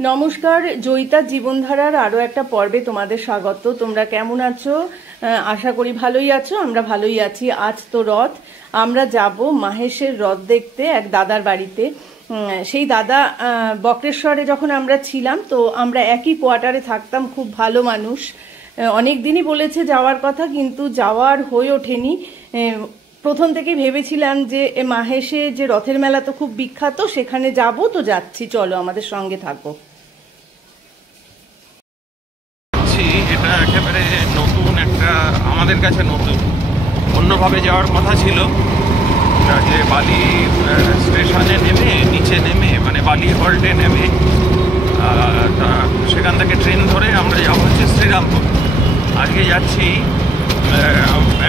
নমস্কার, জয়িতার জীবনধারার আরো একটা পর্বে তোমাদের স্বাগত। তোমরা কেমন আছো? আশা করি ভালোই আছো। আমরা ভালোই আছি। আজ তো রথ, আমরা যাব মাহেশের রথ দেখতে এক দাদার বাড়িতে। সেই দাদা বক্রেশ্বরে যখন আমরা ছিলাম, তো আমরা একই কোয়ার্টারে থাকতাম। খুব ভালো মানুষ। অনেক দিনই বলেছে যাওয়ার কথা, কিন্তু যাওয়ার হয়ে ওঠেনি। প্রথম থেকে ভেবেছিলাম যে মাহেশে যে রথের মেলা তো খুব বিখ্যাত, সেখানে যাব, তো যাচ্ছি। চলো আমাদের সঙ্গে থাকো। এটা একেবারে নতুন একটা, আমাদের কাছে নতুন, অন্যভাবে যাওয়ার কথা ছিল যে বালি স্টেশনে নেমে, নিচে নেমে মানে বালি হল্টে নেমে সেখান থেকে ট্রেন ধরে আমরা যাবো হচ্ছে শ্রীরামপুর। আজকে যাচ্ছি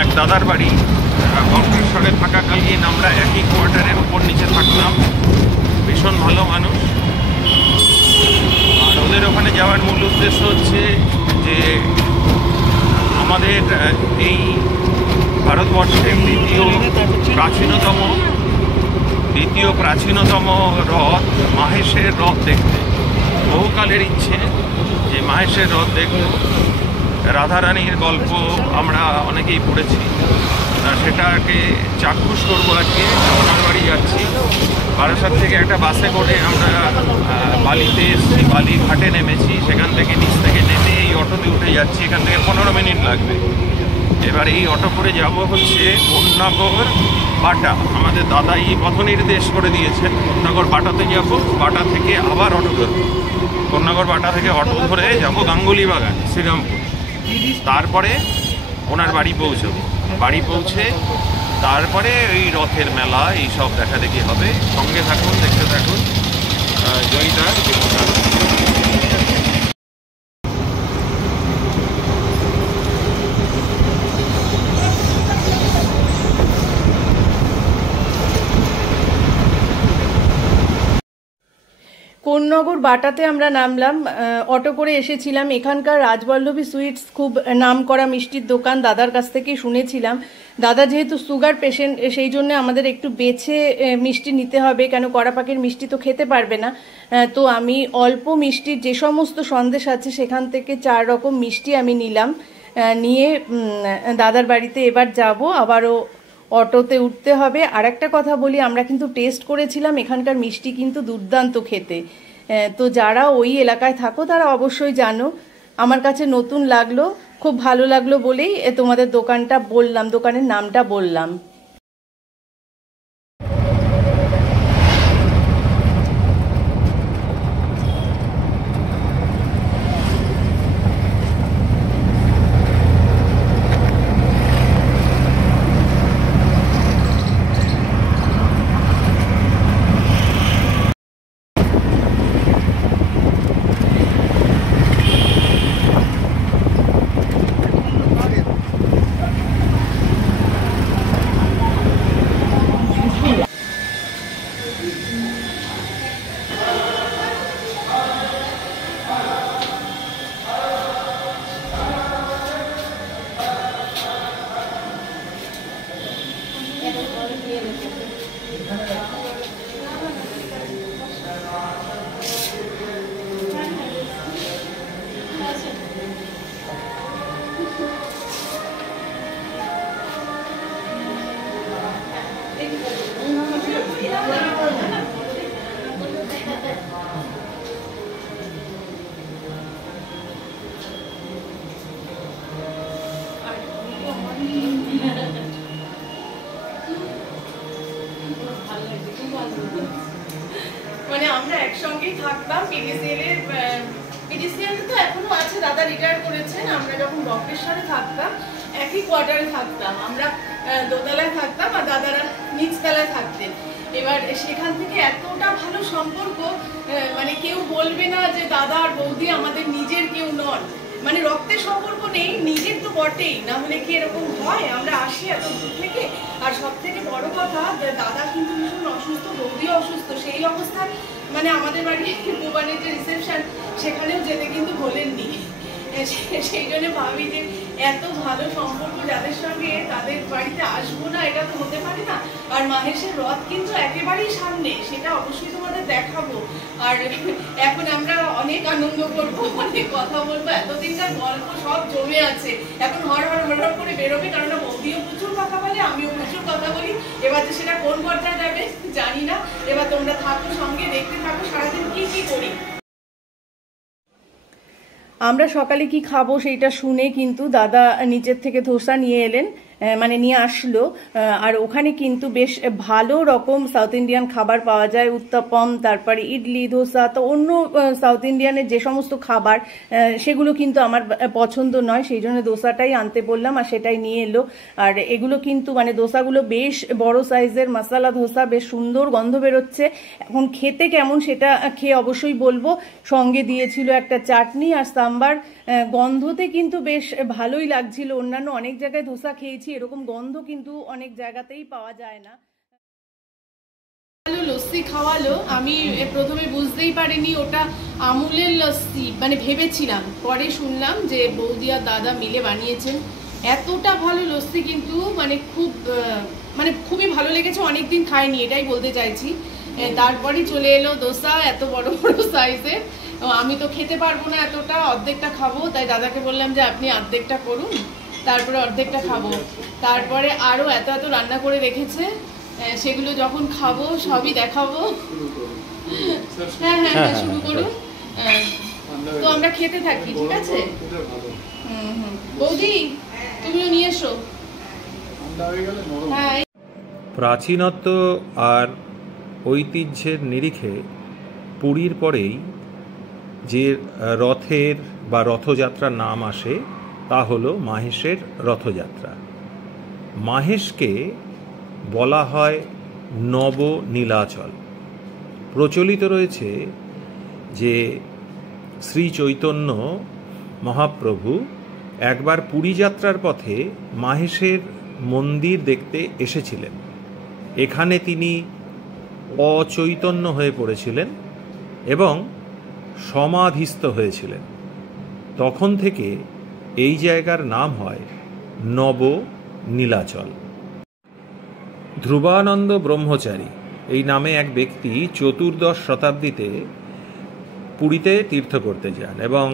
এক দাদার বাড়ি। বক্রেশ্বরে থাকাকালীন আমরা একই কোয়ার্টারের উপর নিচে থাকলাম। ভীষণ ভালো মানুষ। আর ওদের ওখানে যাওয়ার মূল উদ্দেশ্য হচ্ছে যে আমাদের এই ভারতবর্ষের দ্বিতীয় প্রাচীনতম রথ মাহেশের রথ দেখতে। বহুকালের ইচ্ছে যে মাহেশের রথ দেখব। রাধারানীর গল্প আমরা অনেকেই পড়েছি, সেটাকে চাক্ষুষ করবো। আজকে ওনার বাড়ি যাচ্ছি। বারাসাত থেকে একটা বাসে করে আমরা বালিতে এসেছি, বালি ঘাটে নেমেছি। সেখান থেকে নিচ থেকে নেমে এই অটোতে উঠে যাচ্ছি। এখান থেকে 15 মিনিট লাগবে। এবার এই অটো করে যাব হচ্ছে কোন্নগর বাটা। আমাদের দাদা এই পথ নির্দেশ করে দিয়েছেন। কোন্নগর বাটাতে যাব, বাটা থেকে আবার অটো ধরব। কোন্নগর বাটা থেকে অটো ধরে যাব গাঙ্গুলি বাগান, শ্রীরামপুর। তারপরে ওনার বাড়ি পৌঁছব। বাড়ি পৌঁছে তারপরে এই রথের মেলা এই সব দেখা দেখি হবে। সঙ্গে থাকুন, দেখতে থাকুন জয়িতার জীবনধারা। কোন্নগর বাটাতে আমরা নামলাম। অটো করে এসেছিলাম। এখানকার রাজবল্লভী সুইটস খুব নাম করা মিষ্টির দোকান, দাদার কাছ থেকেই শুনেছিলাম। দাদা যেহেতু সুগার পেশেন্ট, সেই জন্য আমাদের একটু বেছে মিষ্টি নিতে হবে, কেন কড়া পাকের মিষ্টি তো খেতে পারবে না। তো আমি অল্প মিষ্টির যে সমস্ত সন্দেশ আছে সেখান থেকে 4 রকম মিষ্টি আমি নিলাম। নিয়ে দাদার বাড়িতে এবার যাব। আবারও অটোতে উঠতে হবে। আর একটা কথা বলি, আমরা কিন্তু টেস্ট করেছিলাম, এখানকার মিষ্টি কিন্তু দুর্দান্ত খেতে। তো যারা ওই এলাকায় থাকো তারা অবশ্যই জানো। আমার কাছে নতুন লাগলো, খুব ভালো লাগলো বলেই তোমাদের দোকানটা বললাম, দোকানের নামটা বললাম। মানে আমরা একসঙ্গেই থাকতাম। পিডিসিএল তো এখনো আছে, দাদা রিটায়ার করেছেন। আমরা যখন বক্রেশ্বরে থাকতাম একই কোয়ার্টারে থাকতাম। আমরা দোতলায় থাকতাম আর দাদারা নিচতলায় থাকতেন। এবার সেখান থেকে এতটা ভালো সম্পর্ক, মানে কেউ বলবে না যে দাদা আর বৌদি আমাদের নিজের কেউ নন। মানে রক্তের সম্পর্ক নেই, নিজের তো বটেই, না হলে কি এরকম হয়? আমরা আসি এত দূর থেকে। আর সব থেকে বড় কথা, দাদা কিন্তু ভীষণ অসুস্থ, বৌদিও অসুস্থ। সেই অবস্থায় মানে আমাদের বাড়ি ভুবানের যে রিসেপশন, সেখানেও যেতে কিন্তু বলেননি। সেই জন্য ভাবি যে এত ভালো সম্পর্ক যাদের সঙ্গে, তাদের বাড়িতে আসবো না এটা তো হতে পারে না। আর মাহেশের রথ কিন্তু একেবারেই সামনে, সেটা অবশ্যই তোমাদের দেখাবো। আর এখন আমরা অনেক আনন্দ করবো, অনেক কথা বলবো, এতদিনকার গল্প সব জমে আছে। এখন হর করে বেরোবে, কারণ বৌদিও প্রচুর কথা বলে, আমিও প্রচুর কথা বলি। এবার যে সেটা কোন পর্যায়ে যাবে জানি না। এবার তোমরা থাকো সঙ্গে, দেখতে থাকো সারাদিন কি কি করি। আমরা সকালে কি খাবো সেইটা শুনে কিন্তু দাদা নিচের থেকে ধোসা নিয়ে এলেন, মানে নিয়ে আসলো। আর ওখানে কিন্তু বেশ ভালো রকম সাউথ ইন্ডিয়ান খাবার পাওয়া যায়, উত্তপম, তারপরে ইডলি, ধোসা। তো অন্য সাউথ ইন্ডিয়ানের যে সমস্ত খাবার সেগুলো কিন্তু আমার পছন্দ নয়, সেই জন্য ধোসাটাই আনতে বললাম আর সেটাই নিয়ে এলো। আর এগুলো কিন্তু মানে ধোসাগুলো বেশ বড় সাইজের, মশলা ধোসা, বেশ সুন্দর গন্ধ বেরোচ্ছে। এখন খেতে কেমন সেটা খেয়ে অবশ্যই বলবো। সঙ্গে দিয়েছিল একটা চাটনি আর সাম্বার। গন্ধতে কিন্তু বেশ ভালোই লাগছিল। অন্যান্য অনেক জায়গায় ধোসা খেয়েছি, এরকম গন্ধ কিন্তু অনেক জায়গাতেই পাওয়া যায় না। লস্যি খাওয়ালো, আমি প্রথমে বুঝতেই পারিনি ওটা আমুলের লস্যি, মানে ভেবেছিলাম, পরে শুনলাম যে বৌদি আর দাদা মিলে বানিয়েছেন। এতটা ভালো লস্যি কিন্তু মানে খুবই ভালো লেগেছে, অনেকদিন খাইনি এটাই বলতে চাইছি। তারপরে চলে এলো দোসা, এত বড় বড় সাইজের। আমি তো খেতে পারবো না এতটা, অর্ধেকটা খাবো, তাই দাদাকে বললাম যে আপনি অর্ধেকটা করুন, তারপরে অর্ধেকটা খাবো। তারপরে আরো এত এত রান্না করে রেখেছে, সেগুলো যখন খাবো সবই দেখাবো। হ্যাঁ হ্যাঁ হ্যাঁ, শুরু করুন। তো আমরা খেতে থাকি, ঠিক আছে? বৌদি তুমিও নিয়ে এসো। হ্যাঁ, প্রাচীনত্ব আর ঐতিহ্যের নিরিখে পুরীর পরেই যে রথের বা রথযাত্রার নাম আসে তা হলো মাহেশের রথযাত্রা। মাহেশকে বলা হয় নবনীলাচল। প্রচলিত রয়েছে যে শ্রী চৈতন্য মহাপ্রভু একবার পুরী যাত্রার পথে মাহেশের মন্দির দেখতে এসেছিলেন। এখানে তিনি অচৈতন্য হয়ে পড়েছিলেন এবং সমাধিস্থ হয়েছিলেন। তখন থেকে এই জায়গার নাম হয় নবনীলাচল। ধ্রুবানন্দ ব্রহ্মচারী এই নামে এক ব্যক্তি 14 শতাব্দীতে পুরীতে তীর্থ করতে যান এবং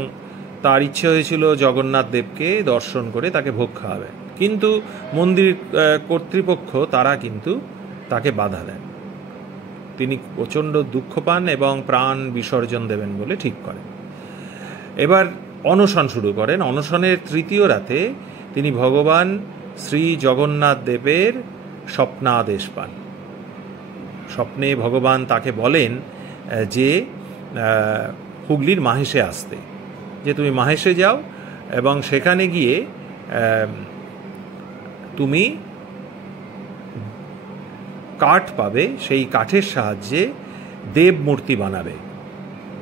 তার ইচ্ছে হয়েছিল জগন্নাথ দেবকে দর্শন করে তাকে ভোগ খাওয়াবেন, কিন্তু মন্দির কর্তৃপক্ষ তারা কিন্তু তাকে বাধা দেন। তিনি প্রচণ্ড দুঃখ পান এবং প্রাণ বিসর্জন দেবেন বলে ঠিক করেন। এবার অনশন শুরু করেন। অনশনের তৃতীয় রাতে তিনি ভগবান শ্রী জগন্নাথ দেবের স্বপ্নাদেশ পান। স্বপ্নে ভগবান তাকে বলেন যে হুগলির মাহেশে আসতে, যে তুমি মাহেশে যাও এবং সেখানে গিয়ে তুমি কাঠ পাবে, সেই কাঠের সাহায্যে দেব মূর্তি বানাবে।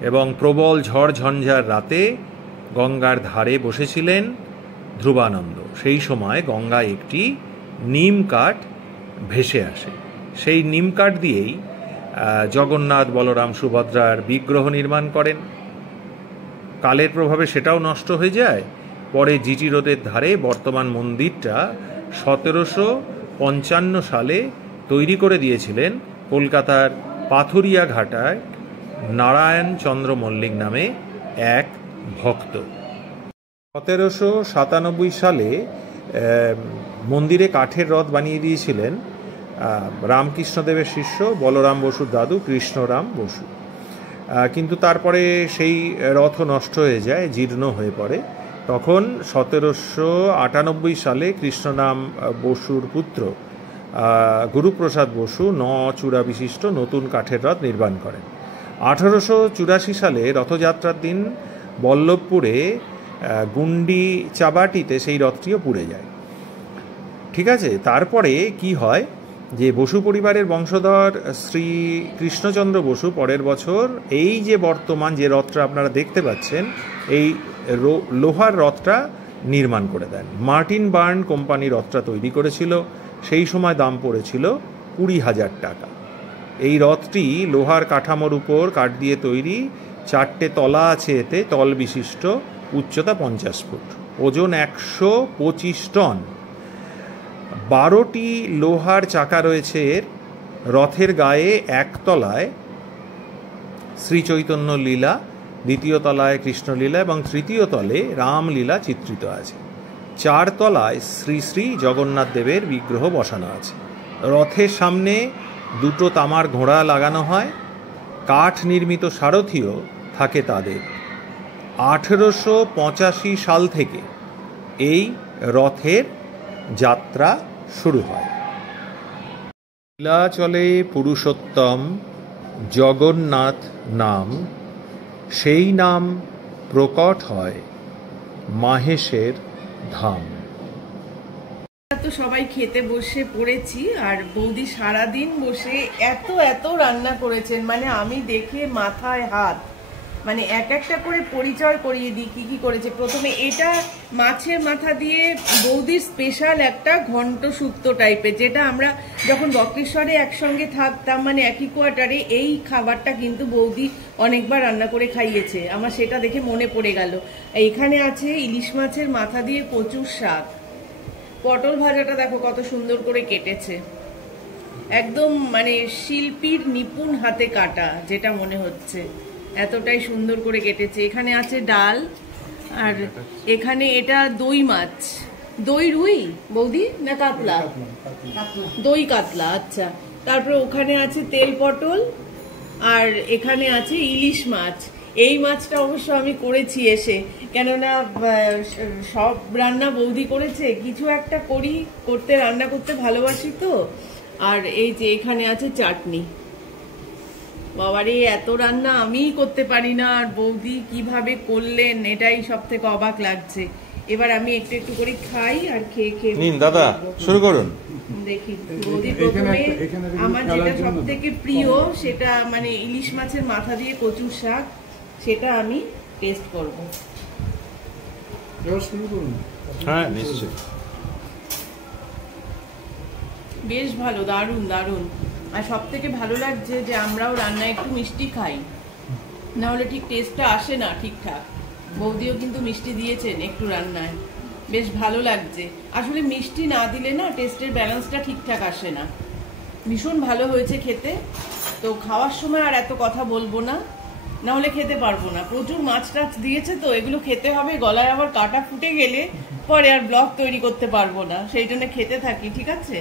এবং প্রবল ঝড় ঝঞ্ঝার রাতে গঙ্গার ধারে বসেছিলেন ধ্রুবানন্দ। সেই সময় গঙ্গায় একটি নিম কাঠ ভেসে আসে। সেই নিম কাঠ দিয়েই জগন্নাথ, বলরাম, সুভদ্রার বিগ্রহ নির্মাণ করেন। কালের প্রভাবে সেটাও নষ্ট হয়ে যায়। পরে জিটি রোডের ধারে বর্তমান মন্দিরটা 1755 সালে তৈরি করে দিয়েছিলেন কলকাতার পাথুরিয়া ঘাটায় নারায়ণ চন্দ্র মল্লিক নামে এক ভক্ত। 1797 সালে মন্দিরে কাঠের রথ বানিয়ে দিয়েছিলেন রামকৃষ্ণদেবের শিষ্য বলরাম বসুর দাদু কৃষ্ণরাম বসু। কিন্তু তারপরে সেই রথ নষ্ট হয়ে যায়, জীর্ণ হয়ে পড়ে। তখন 1798 সালে কৃষ্ণরাম বসুর পুত্র গুরুপ্রসাদ বসু 9 চূড়া বিশিষ্ট নতুন কাঠের রথ নির্মাণ করেন। 1884 সালে রথযাত্রার দিন বল্লভপুরে গুন্ডি চাবাটিতে সেই রথটিও পুড়ে যায়। ঠিক আছে, তারপরে কি হয় যে বসু পরিবারের বংশধর শ্রী কৃষ্ণচন্দ্র বসু পরের বছর এই যে বর্তমান যে রথটা আপনারা দেখতে পাচ্ছেন, এই লোহার রথটা নির্মাণ করে দেন। মার্টিন বার্ন কোম্পানি রথটা তৈরি করেছিল। সেই সময় দাম পড়েছিল 20,000 টাকা। এই রথটি লোহার কাঠামোর উপর কাঠ দিয়ে তৈরি, 4টে তলা আছে, এতে তল বিশিষ্ট, উচ্চতা 50 ফুট। ওজন 125 টন। 12টি লোহার চাকা রয়েছে এর। রথের গায়ে একতলায় শ্রীচৈতন্য লীলা, দ্বিতীয় তলায় কৃষ্ণলীলা এবং তৃতীয় তলে রামলীলা চিত্রিত আছে। 4 তলায় শ্রী শ্রী জগন্নাথ দেবের বিগ্রহ বসানো আছে। রথের সামনে 2টো তামার ঘোড়া লাগানো হয়। কাঠ নির্মিত সারথিও থাকে তাদের। 1885 সাল থেকে এই রথের যাত্রা শুরু হয়। নীলাচলে পুরুষোত্তম জগন্নাথ নাম, সেই নাম প্রকট হয় মাহেশের ধাম। তো সবাই খেতে বসে পড়েছি, আর বৌদি সারাদিন বসে এত এত রান্না করেছেন, মানে আমি দেখে মাথায় হাত, মানে এক একটা করে পরিচয় করিয়ে দিই কি কি করেছে। প্রথমে এটা মাছের মাথা দিয়ে বৌদির স্পেশাল একটা ঘন্ট শুক্তো টাইপের, যেটা আমরা যখন বক্রেশ্বরে একসঙ্গে থাকতাম, মানে একই কোয়ার্টারে, এই খাবারটা কিন্তু বৌদি অনেকবার রান্না করে খাইয়েছে। আমার সেটা দেখে মনে পড়ে গেল। এইখানে আছে ইলিশ মাছের মাথা দিয়ে কচুর শাক। পটল ভাজাটা দেখো কত সুন্দর করে কেটেছে, একদম মানে শিল্পীর নিপুণ হাতে কাটা, যেটা মনে হচ্ছে এতটাই সুন্দর করে কেটেছে। এখানে আছে ডাল, আর এখানে এটা দই মাছ, দই রুই বৌদি না কাতলা, দই কাতলা, আচ্ছা। তারপরে ওখানে আছে তেল পটল, আর এখানে আছে ইলিশ মাছ। এই মাছটা অবশ্য আমি করেছি এসে, কেননা সব রান্না বৌদি করেছে, কিছু একটা করি, রান্না করতে ভালোবাসি তো। আর এই যে এখানে আছে চাটনি। বাবারে, এত রান্না আমিই করতে পারি না, আর বৌদি কিভাবে করলেন এটাই সব থেকে অবাক লাগছে। এবার আমি একটু একটু করে খাই, আর খেয়ে খেয়ে নিন দাদা, শুরু করুন। দেখি বৌদি প্রথমে আমার যেটা সব থেকে প্রিয়, সেটা মানে ইলিশ মাছের মাথা দিয়ে কচুর শাক, সেটা আমি টেস্ট করবো। হ্যাঁ নিশ্চয়, বেশ ভালো, দারুণ দারুণ। আর সব থেকে ভালো লাগছে যে আমরাও রান্নায় একটু মিষ্টি খাই, না হলে ঠিক টেস্টটা আসে না ঠিকঠাক। বৌদিও কিন্তু মিষ্টি দিয়েছেন একটু রান্নায়, বেশ ভালো লাগছে। আসলে মিষ্টি না দিলে না টেস্টের ব্যালেন্সটা ঠিকঠাক আসে না। ভীষণ ভালো হয়েছে খেতে। তো খাওয়ার সময় আর এত কথা বলবো না, না হলে খেতে পারবো না। প্রচুর মাছ টাছ দিয়েছে তো, এগুলো খেতে হবে, গলায় আবার কাটা ফুটে গেলে পরে আর ব্লগ তৈরি করতে পারবো না, সেই জন্য খেতে থাকি, ঠিক আছে?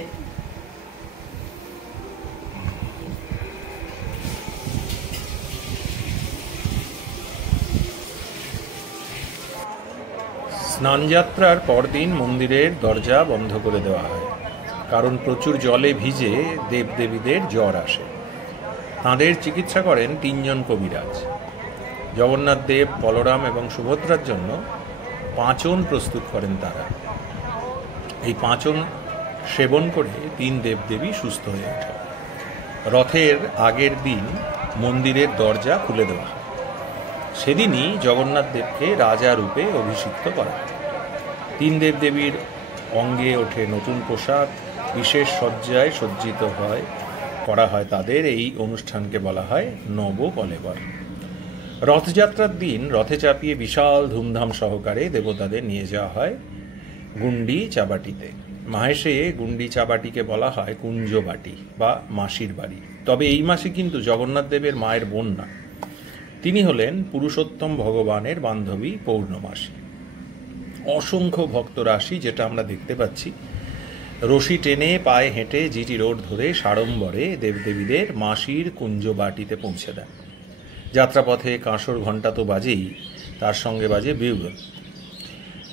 স্নানযাত্রার পরদিন মন্দিরের দরজা বন্ধ করে দেওয়া হয়, কারণ প্রচুর জলে ভিজে দেবদেবীদের জ্বর আসে। তাঁদের চিকিৎসা করেন 3 জন কবিরাজ। জগন্নাথ দেব, বলরাম এবং সুভদ্রার জন্য পাঁচন প্রস্তুত করেন তারা। এই পাঁচন সেবন করে 3 দেবদেবী সুস্থ হয়ে ওঠে। রথের আগের দিন মন্দিরের দরজা খুলে দেওয়া হয়। সেদিনই জগন্নাথ দেবকে রাজা রূপে অভিষিক্ত করা হয়। 3 দেবদেবীর অঙ্গে ওঠে নতুন পোশাক, বিশেষ সজ্জায় সজ্জিত করা হয় তাদের। এই অনুষ্ঠানকে বলা হয় নবকলেবর। রথযাত্রার দিন রথে চাপিয়ে বিশাল ধুমধাম সহকারে দেবতাদের নিয়ে যাওয়া হয় গুন্ডি চাবাটিতে। মাহেশে গুন্ডি চাবাটিকে বলা হয় কুঞ্জবাটি বা মাসির বাড়ি। তবে এই মাসে কিন্তু জগন্নাথ দেবের মায়ের বোন না, তিনি হলেন পুরুষোত্তম ভগবানের বান্ধবী পৌর্ণমাসী। অসংখ্য ভক্ত রাশি, যেটা আমরা দেখতে পাচ্ছি, রশি টেনে পায়ে হেঁটে জিটি রোড ধরে সাড়ম্বরে দেবদেবীদের মাসির কুঞ্জবাটিতে পৌঁছে দেয়। যাত্রাপথে কাঁসর ঘণ্টা তো বাজেই, তার সঙ্গে বাজে বিউগল।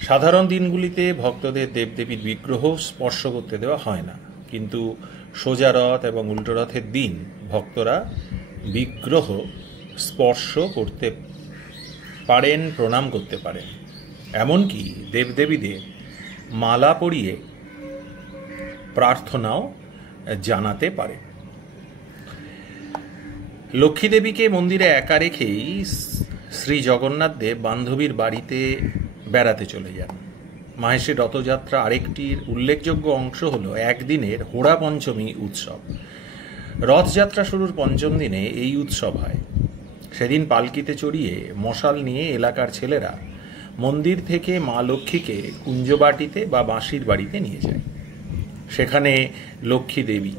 সাধারণ দিনগুলিতে ভক্তদের দেবদেবীর বিগ্রহ স্পর্শ করতে দেওয়া হয় না, কিন্তু সোজা রথ এবং উল্টো রথের দিন ভক্তরা বিগ্রহ স্পর্শ করতে পারেন, প্রণাম করতে পারেন, এমনকি দেবদেবীদের মালা পরিয়ে প্রার্থনাও জানাতে পারে। লক্ষ্মী দেবীকে মন্দিরে একা রেখেই শ্রী জগন্নাথ দেব বান্ধবীর বাড়িতে বেড়াতে চলে যান। মাহেশের রথযাত্রা আরেকটির উল্লেখযোগ্য অংশ হল একদিনের হোড়া পঞ্চমী উৎসব। রথযাত্রা শুরুর 5ম দিনে এই উৎসব হয়। সেদিন পালকিতে চড়িয়ে মশাল নিয়ে এলাকার ছেলেরা মন্দির থেকে মা লক্ষ্মীকে কুঞ্জবাটিতে বা বাঁশির বাড়িতে নিয়ে যায়। সেখানে লক্ষ্মী দেবী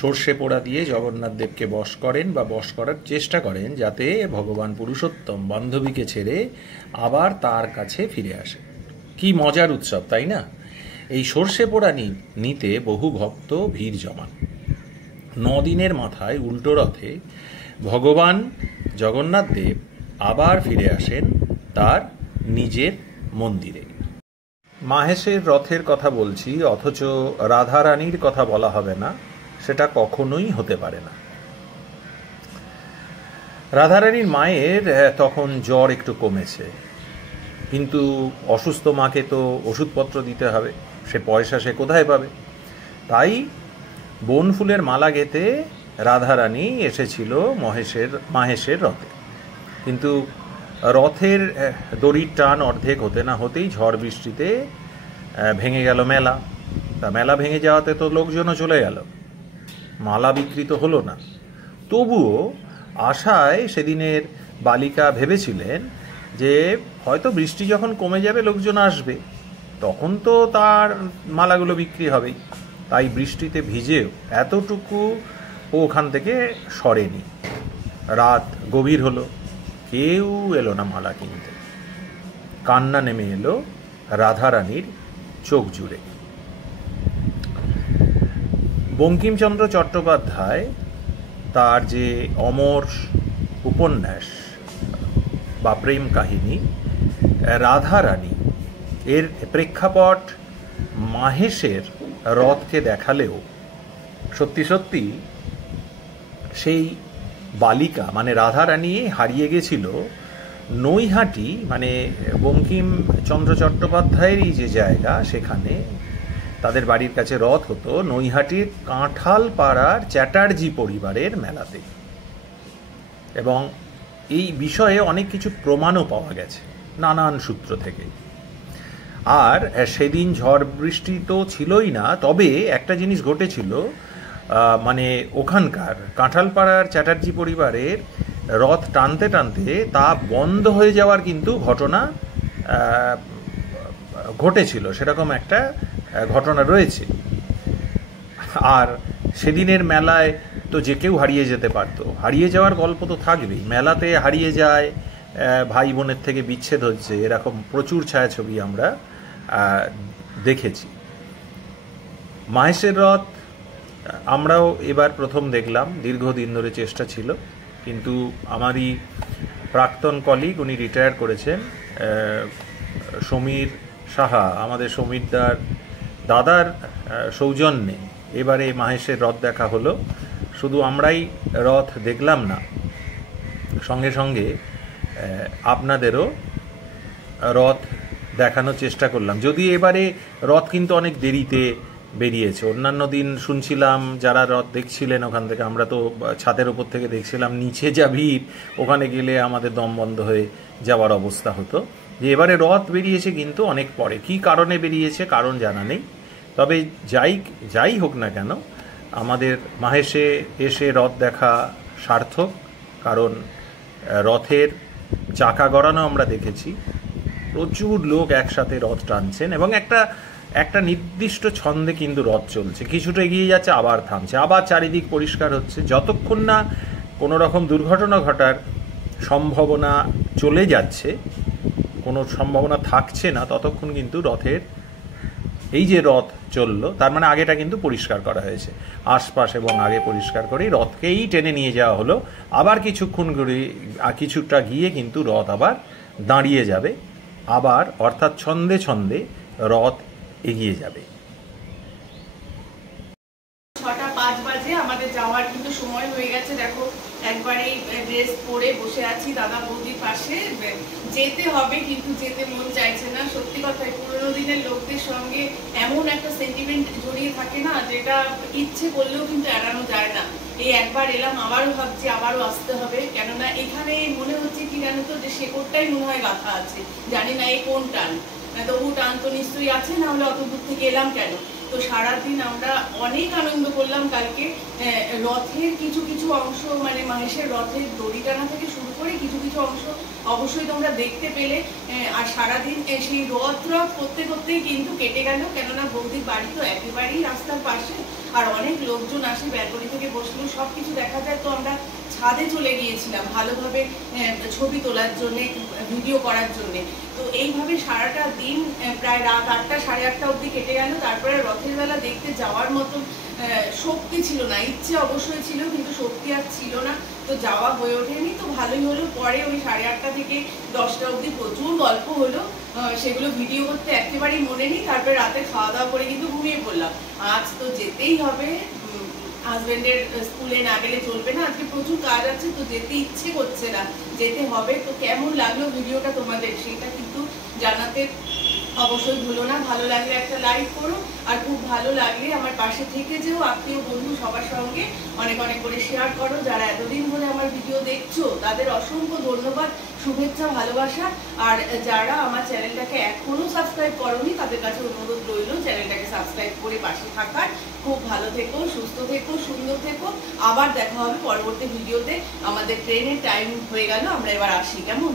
সর্ষে পোড়া দিয়ে জগন্নাথ দেবকে বশ করেন বা বশ করার চেষ্টা করেন, যাতে ভগবান পুরুষোত্তম বান্ধবীকে ছেড়ে আবার তার কাছে ফিরে আসে। কি মজার উৎসব, তাই না? এই সর্ষে পোড়া নিতে বহু ভক্ত ভিড় জমান। 9 দিনের মাথায় উল্টো রথে ভগবান জগন্নাথ দেব আবার ফিরে আসেন তার নিজের মন্দিরে। মাহেশের রথের কথা বলছি, অথচ রাধারানীর কথা বলা হবে না, সেটা কখনোই হতে পারে না। রাধারানীর মায়ের তখন জ্বর একটু কমেছে, কিন্তু অসুস্থ মাকে তো ওষুধপত্র দিতে হবে, সে পয়সা সে কোথায় পাবে? তাই বনফুলের মালা গেঁথে রাধারানী এসেছিল মাহেশের রথে। কিন্তু রথের দড়ির টান অর্ধেক হতে না হতেই ঝড় বৃষ্টিতে ভেঙে গেল মেলা। তা মেলা ভেঙে যাওয়াতে তো লোকজনও চলে গেল, মালা বিক্রি তো হলো না। তবুও আশায় সেদিনের বালিকা ভেবেছিলেন যে হয়তো বৃষ্টি যখন কমে যাবে লোকজন আসবে, তখন তো তার মালাগুলো বিক্রি হবেই। তাই বৃষ্টিতে ভিজেও এতটুকু ওখান থেকে সরেনি। রাত গভীর হলো, কেউ এলো না মালা কিনতে। কান্না নেমে এলো রাধারানীর চোখ জুড়ে। বঙ্কিমচন্দ্র চট্টোপাধ্যায় তার যে অমর উপন্যাস বা প্রেম কাহিনী রাধারানী, এর প্রেক্ষাপট মাহেশের রথকে দেখালেও সত্যি সত্যি সেই বালিকা মানে রাধারানী হারিয়ে গেছিল নৈহাটি, মানে বঙ্কিমচন্দ্র চট্টোপাধ্যায়েরই যে জায়গা, সেখানে তাদের বাড়ির কাছে রথ হতো নৈহাটির কাঁঠালপাড়ার চ্যাটার্জি পরিবারের মেলাতে। এবং এই বিষয়ে অনেক কিছু প্রমাণও পাওয়া গেছে নানান সূত্র থেকে। আর সেদিন ঝড় বৃষ্টি তো ছিলই না, তবে একটা জিনিস ঘটেছিল, মানে ওখানকার কাঁঠালপাড়ার চ্যাটার্জি পরিবারের রথ টানতে টানতে তা বন্ধ হয়ে যাওয়ার কিন্তু ঘটনা ঘটেছিল, সেরকম একটা ঘটনা রয়েছে। আর সেদিনের মেলায় তো যে কেউ হারিয়ে যেতে পারতো, হারিয়ে যাওয়ার গল্প তো থাকবেই। মেলাতে হারিয়ে যায়, ভাই বোনের থেকে বিচ্ছেদ হচ্ছে, এরকম প্রচুর ছায়াছবি আমরা দেখেছি। মাহেশের রথ আমরাও এবার প্রথম দেখলাম, দীর্ঘদিন ধরে চেষ্টা ছিল, কিন্তু আমারই প্রাক্তন কলিগ, উনি রিটায়ার করেছেন, সমীর সাহা, আমাদের সমীরদার দাদার সৌজন্যে এবারে মাহেশের রথ দেখা হলো। শুধু আমরাই রথ দেখলাম না, সঙ্গে সঙ্গে আপনাদেরও রথ দেখানোর চেষ্টা করলাম। যদি এবারে রথ কিন্তু অনেক দেরিতে বেরিয়েছে। অন্যান্য দিন শুনছিলাম যারা রথ দেখছিলেন ওখান থেকে, আমরা তো ছাদের ওপর থেকে দেখছিলাম, নিচে যা ভিড়, ওখানে গেলে আমাদের দম বন্ধ হয়ে যাওয়ার অবস্থা হতো। যে এবারে রথ বেরিয়েছে কিন্তু অনেক পরে। কি কারণে বেরিয়েছে কারণ জানা নেই, তবে যাই হোক না কেন আমাদের মাহেশে এসে রথ দেখা সার্থক। কারণ রথের চাকা গড়ানো আমরা দেখেছি, প্রচুর লোক একসাথে রথ টানছেন এবং একটা নির্দিষ্ট ছন্দে কিন্তু রথ চলছে, কিছুটা এগিয়ে যাচ্ছে আবার থামছে, আবার চারিদিক পরিষ্কার হচ্ছে। যতক্ষণ না কোনো রকম দুর্ঘটনা ঘটার সম্ভাবনা চলে যাচ্ছে, কোনো সম্ভাবনা থাকছে না, ততক্ষণ কিন্তু রথের এই যে রথ চললো তার মানে আগেটা কিন্তু পরিষ্কার করা হয়েছে, আশপাশ এবং আগে পরিষ্কার করে রথকেই টেনে নিয়ে যাওয়া হলো। আবার কিছুক্ষণ করে কিছুটা গিয়ে কিন্তু রথ আবার দাঁড়িয়ে যাবে, আবার অর্থাৎ ছন্দে ছন্দে রথ এগিয়ে যাবে। 6:05 বাজে আমাদের যাওয়ার কিন্তু সময় হয়ে গেছে। দেখো একবারেই ড্রেস পরে বসে আছি দাদা বৌদির পাশে। যেতে হবে কিন্তু যেতে মন চাইছে না। সত্যি কথাই পুরোনো দিনের লোকদের সঙ্গে এমন একটা সেন্টিমেন্ট জড়িয়ে থাকে না, যেটা ইচ্ছে করলেও কিন্তু এড়ানো যায় না। এই একবার এলাম, আবারও ভাবছি আবারও আসতে হবে, কেননা এখানে মনে হচ্ছে কি জানো তো, যে শেকড়টাই মনে হয় গাঁথা আছে। জানি না এই কোন টান, তবু টান তো নিশ্চয়ই আছে, না হলে অত দূর থেকে এলাম কেন। তো সারাদিন আমরা অনেক আনন্দ করলাম। কালকে রথের কিছু কিছু অংশ, মানে মাহেশের রথের দড়ি টানা থেকে শুরু করে কিছু কিছু অংশ অবশ্যই তোমরা দেখতে পেলে। আর সারাদিন সেই রথ করতে করতেই কিন্তু কেটে গেল, কেননা বৌদির বাড়ি তো একেবারেই রাস্তার পাশে, আর অনেক লোকজন আসে, ব্যালকনি থেকে বসলেও সব কিছু দেখা যায়। তো আমরা ছাদে চলে গিয়েছিলাম ভালোভাবে ছবি তোলার জন্যে, ভিডিও করার জন্যে। তো এইভাবে সারাটা দিন প্রায় রাত 8টা সাড়ে 8টা অবধি কেটে গেল। তারপরে রথের বেলা দেখতে যাওয়ার মতন শক্তি ছিল না, ইচ্ছে অবশ্যই ছিল কিন্তু শক্তি আর ছিল না, তো যাওয়া হয়ে ওঠেনি। তো ভালোই হলো, পরে ওই 8:30 থেকে 10টা অবধি প্রচুর গল্প হলো, সেগুলো ভিডিও করতে একেবারেই মনে নেই। তারপরে রাতে খাওয়া দাওয়া করে কিন্তু ঘুমিয়ে পড়লাম। আজ তো যেতেই হবে, হাজবেন্ডের স্কুলে না গেলে চলবে না, আজকে প্রচুর কাজ আছে, তো যেতে ইচ্ছে করছে না, যেতে হবে। তো কেমন লাগলো ভিডিওটা তোমাদের সেটা কিন্তু জানাতে অবশ্যই ভুলো না। ভালো লাগলে একটা লাইক করো, আর খুব ভালো লাগলে আমার পাশে থেকে যেও, আত্মীয় বন্ধু সবার সঙ্গে অনেক অনেক করে শেয়ার করো। যারা এতদিন ধরে আমার ভিডিও দেখছো তাদের অসংখ্য ধন্যবাদ, শুভেচ্ছা, ভালোবাসা। আর যারা আমার চ্যানেলটাকে এখনো সাবস্ক্রাইব করোনি তাদের কাছে অনুরোধ রইল চ্যানেলটাকে সাবস্ক্রাইব করে পাশে থাকার। খুব ভালো থেকো, সুস্থ থেকো, সুন্দর থেকো। আবার দেখা হবে পরবর্তী ভিডিওতে। আমাদের ট্রেনের টাইম হয়ে গেল, আমরা এবার আসি, কেমন?